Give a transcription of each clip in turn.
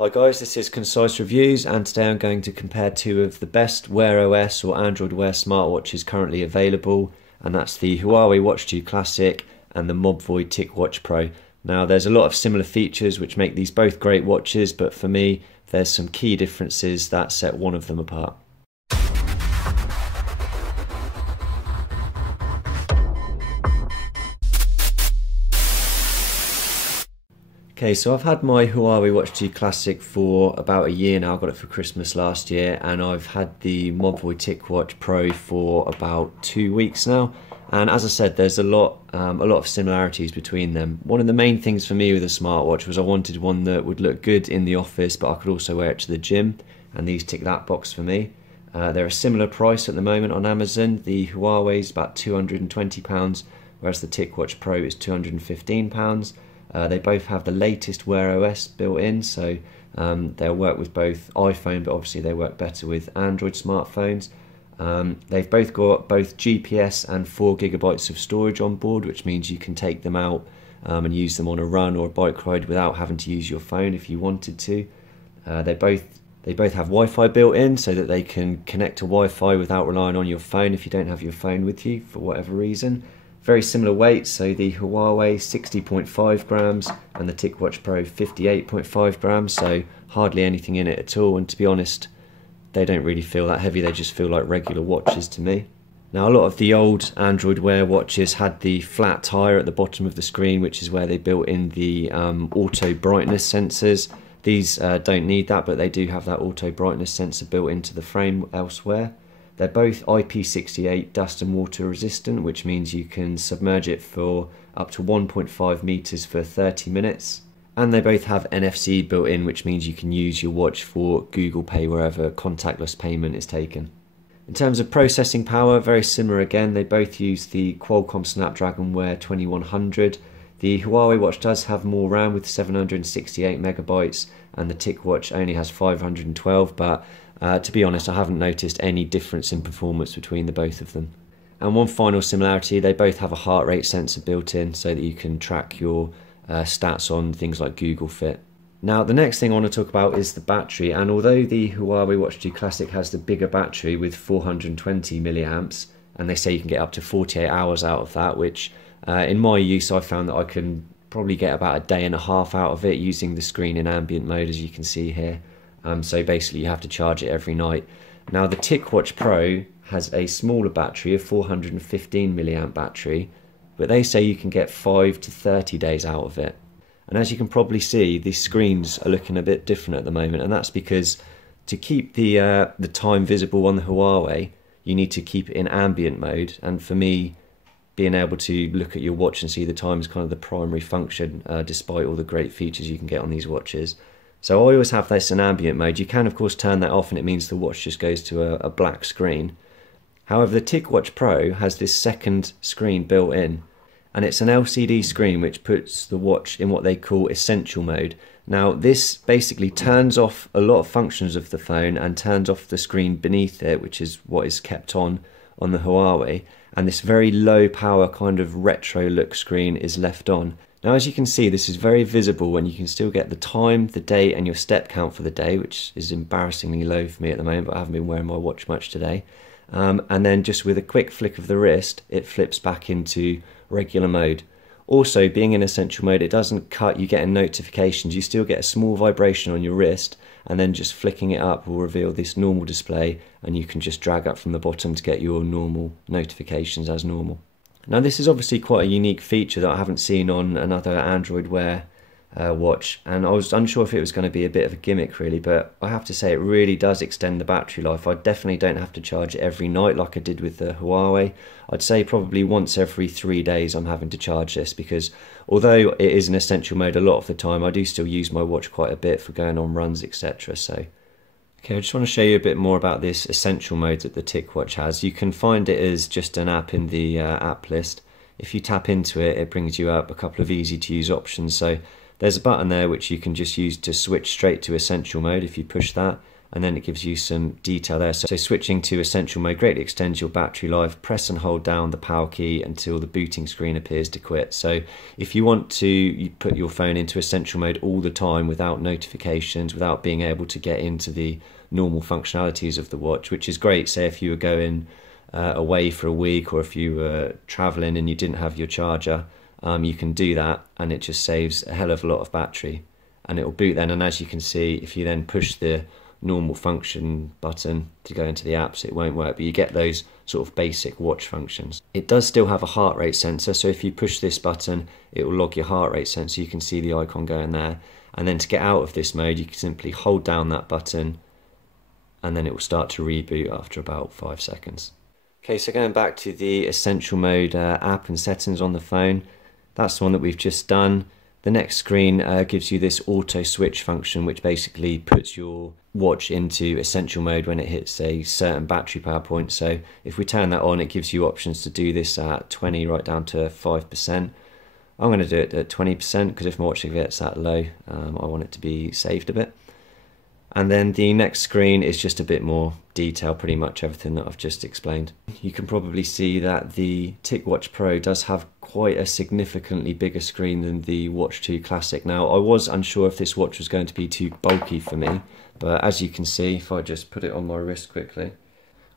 Hi guys, this is Concise Reviews, and today I'm going to compare two of the best Wear OS or Android Wear smartwatches currently available, and that's the Huawei Watch 2 Classic and the Mobvoi TicWatch Pro. Now there's a lot of similar features which make these both great watches, but for me there's some key differences that set one of them apart. Okay, so I've had my Huawei Watch 2 Classic for about a year now. I got it for Christmas last year, and I've had the Mobvoi TicWatch Pro for about 2 weeks now. And as I said, there's a lot of similarities between them. One of the main things for me with a smartwatch was I wanted one that would look good in the office, but I could also wear it to the gym, and these tick that box for me. They're a similar price at the moment on Amazon. The Huawei is about £220, whereas the TicWatch Pro is £215. They both have the latest Wear OS built in, so they'll work with both iPhone, but obviously they work better with Android smartphones. They've both got both GPS and 4 GB of storage on board, which means you can take them out and use them on a run or a bike ride without having to use your phone if you wanted to. They both have Wi-Fi built in, so that they can connect to Wi-Fi without relying on your phone if you don't have your phone with you for whatever reason. Very similar weights, so the Huawei 60.5 grams and the TicWatch Pro 58.5 grams, so hardly anything in it at all, and to be honest, they don't really feel that heavy, they just feel like regular watches to me. Now a lot of the old Android Wear watches had the flat tire at the bottom of the screen, which is where they built in the auto brightness sensors. These don't need that, but they do have that auto brightness sensor built into the frame elsewhere. They're both IP68 dust and water resistant, which means you can submerge it for up to 1.5 meters for 30 minutes. And they both have NFC built in, which means you can use your watch for Google Pay wherever contactless payment is taken. In terms of processing power, very similar again. They both use the Qualcomm Snapdragon Wear 2100. The Huawei watch does have more RAM with 768 megabytes, and the TicWatch only has 512, but to be honest, I haven't noticed any difference in performance between the both of them. And one final similarity, they both have a heart rate sensor built in so that you can track your stats on things like Google Fit. Now the next thing I want to talk about is the battery, and although the Huawei Watch 2 Classic has the bigger battery with 420 milliamps, and they say you can get up to 48 hours out of that, which in my use I found that I can probably get about a day and a half out of it using the screen in ambient mode, as you can see here. So basically you have to charge it every night. Now the TicWatch Pro has a smaller battery, a 415 milliamp battery, but they say you can get 5 to 30 days out of it. And as you can probably see, these screens are looking a bit different at the moment, and that's because to keep the time visible on the Huawei, you need to keep it in ambient mode, and for me, being able to look at your watch and see the time is kind of the primary function, despite all the great features you can get on these watches. So I always have this in ambient mode. You can of course turn that off and it means the watch just goes to a black screen. However, the TicWatch Pro has this second screen built in, and it's an LCD screen which puts the watch in what they call essential mode. Now this basically turns off a lot of functions of the phone and turns off the screen beneath it, which is what is kept on the Huawei, and this very low power kind of retro look screen is left on. Now as you can see, this is very visible, and you can still get the time, the date and your step count for the day, which is embarrassingly low for me at the moment, but I haven't been wearing my watch much today. And then just with a quick flick of the wrist, it flips back into regular mode. Also, being in essential mode, it doesn't cut you getting notifications. You still get a small vibration on your wrist, and then just flicking it up will reveal this normal display, and you can just drag up from the bottom to get your normal notifications as normal. Now this is obviously quite a unique feature that I haven't seen on another Android Wear watch, and I was unsure if it was going to be a bit of a gimmick really, but I have to say it really does extend the battery life. I definitely don't have to charge it every night like I did with the Huawei. I'd say probably once every 3 days I'm having to charge this, because although it is in essential mode a lot of the time, I do still use my watch quite a bit for going on runs, etc. So okay, I just want to show you a bit more about this essential mode that the TicWatch has. You can find it as just an app in the app list. If you tap into it, it brings you up a couple of easy to use options. So there's a button there which you can just use to switch straight to essential mode if you push that, and then it gives you some detail there. So switching to essential mode greatly extends your battery life. Press and hold down the power key until the booting screen appears to quit. So if you want to, you put your phone into essential mode all the time without notifications, without being able to get into the normal functionalities of the watch, which is great. Say if you were going away for a week, or if you were traveling and you didn't have your charger, you can do that, and it just saves a hell of a lot of battery, and it will boot then. And as you can see, if you then push the normal function button to go into the apps, it won't work, but you get those sort of basic watch functions. It does still have a heart rate sensor, so if you push this button, it will log your heart rate sensor. You can see the icon going there, and then to get out of this mode, you can simply hold down that button, and then it will start to reboot after about 5 seconds. Okay, so going back to the essential mode app and settings on the phone, that's the one that we've just done. The next screen gives you this auto switch function, which basically puts your watch into essential mode when it hits a certain battery power point. So if we turn that on, it gives you options to do this at 20 right down to 5%. I'm going to do it at 20% because if my watch gets that low, I want it to be saved a bit. And then the next screen is just a bit more detail, pretty much everything that I've just explained. You can probably see that the TicWatch Pro does have quite a significantly bigger screen than the Watch 2 Classic. Now, I was unsure if this watch was going to be too bulky for me, but as you can see, if I just put it on my wrist quickly,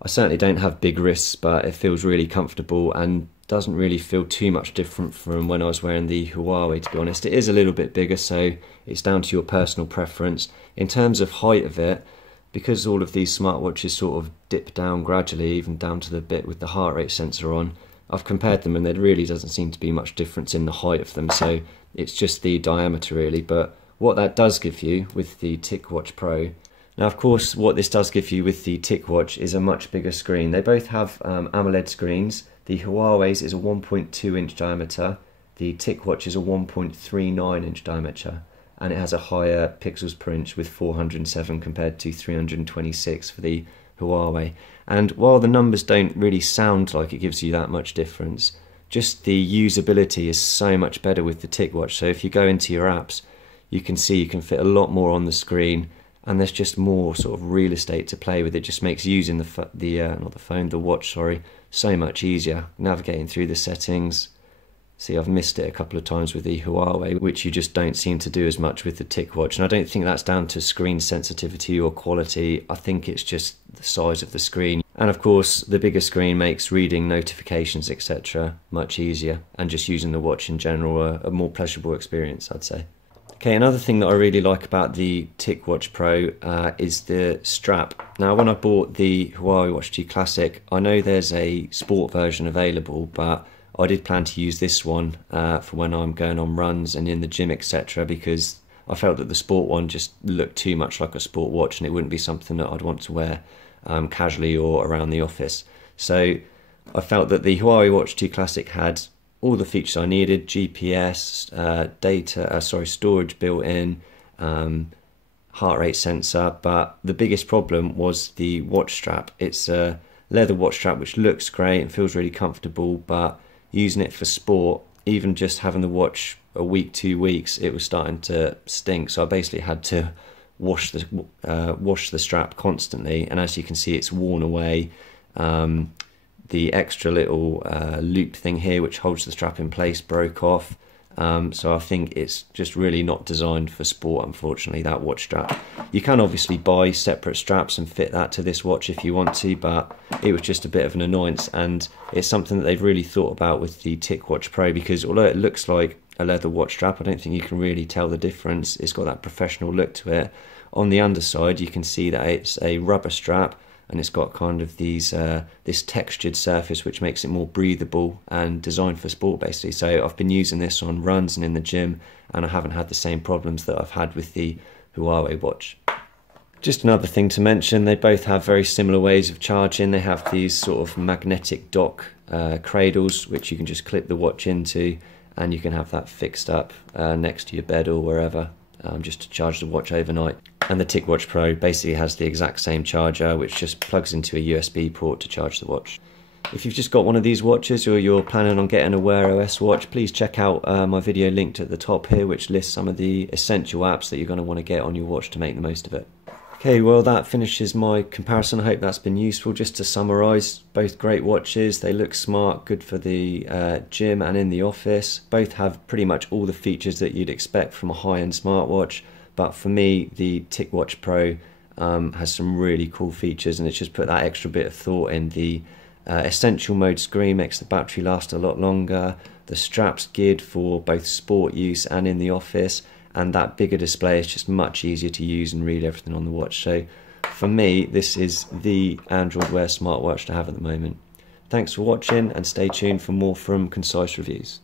I certainly don't have big wrists, but it feels really comfortable and doesn't really feel too much different from when I was wearing the Huawei, to be honest. It is a little bit bigger, so it's down to your personal preference. In terms of height of it, because all of these smartwatches sort of dip down gradually, even down to the bit with the heart rate sensor on, I've compared them and there really doesn't seem to be much difference in the height of them, so it's just the diameter really. But what that does give you with the TicWatch Pro, now of course what this does give you with the TicWatch is a much bigger screen. They both have AMOLED screens. The Huawei's is a 1.2 inch diameter, the TicWatch is a 1.39 inch diameter, and it has a higher pixels per inch with 407 compared to 326 for the Huawei. And while the numbers don't really sound like it gives you that much difference, just the usability is so much better with the TicWatch. So if you go into your apps, you can see you can fit a lot more on the screen, and there's just more sort of real estate to play with. It just makes using the watch, so much easier. Navigating through the settings. See, I've missed it a couple of times with the Huawei, which you just don't seem to do as much with the TicWatch. And I don't think that's down to screen sensitivity or quality. I think it's just the size of the screen. And of course, the bigger screen makes reading notifications, etc. much easier, and just using the watch in general a more pleasurable experience, I'd say. Okay, another thing that I really like about the TicWatch Pro is the strap. Now, when I bought the Huawei Watch 2 Classic, I know there's a sport version available, but I did plan to use this one for when I'm going on runs and in the gym, etc., because I felt that the sport one just looked too much like a sport watch and it wouldn't be something that I'd want to wear casually or around the office. So I felt that the Huawei Watch 2 Classic had all the features I needed: GPS, storage built in, heart rate sensor, but the biggest problem was the watch strap. It's a leather watch strap which looks great and feels really comfortable, but using it for sport, even just having the watch a week, 2 weeks, it was starting to stink. So I basically had to wash the strap constantly, and as you can see, it's worn away. The extra little loop thing here which holds the strap in place broke off. So I think it's just really not designed for sport, unfortunately, that watch strap. You can obviously buy separate straps and fit that to this watch if you want to, but it was just a bit of an annoyance, and it's something that they've really thought about with the TicWatch Pro, because although it looks like a leather watch strap, I don't think you can really tell the difference. It's got that professional look to it. On the underside, you can see that it's a rubber strap, and it's got kind of these this textured surface which makes it more breathable and designed for sport, basically. So I've been using this on runs and in the gym, and I haven't had the same problems that I've had with the Huawei watch. Just another thing to mention, they both have very similar ways of charging. They have these sort of magnetic dock cradles which you can just clip the watch into, and you can have that fixed up next to your bed or wherever, just to charge the watch overnight. And the TicWatch Pro basically has the exact same charger, which just plugs into a USB port to charge the watch. If you've just got one of these watches, or you're planning on getting a Wear OS watch, please check out my video linked at the top here, which lists some of the essential apps that you're going to want to get on your watch to make the most of it. Okay, well that finishes my comparison. I hope that's been useful. Just to summarise, both great watches. They look smart, good for the gym and in the office. Both have pretty much all the features that you'd expect from a high-end smartwatch. But for me, the TicWatch Pro has some really cool features, and it's just put that extra bit of thought in. The essential mode screen makes the battery last a lot longer. The strap's geared for both sport use and in the office. And that bigger display is just much easier to use and read everything on the watch. So for me, this is the Android Wear smartwatch to have at the moment. Thanks for watching, and stay tuned for more from Concise Reviews.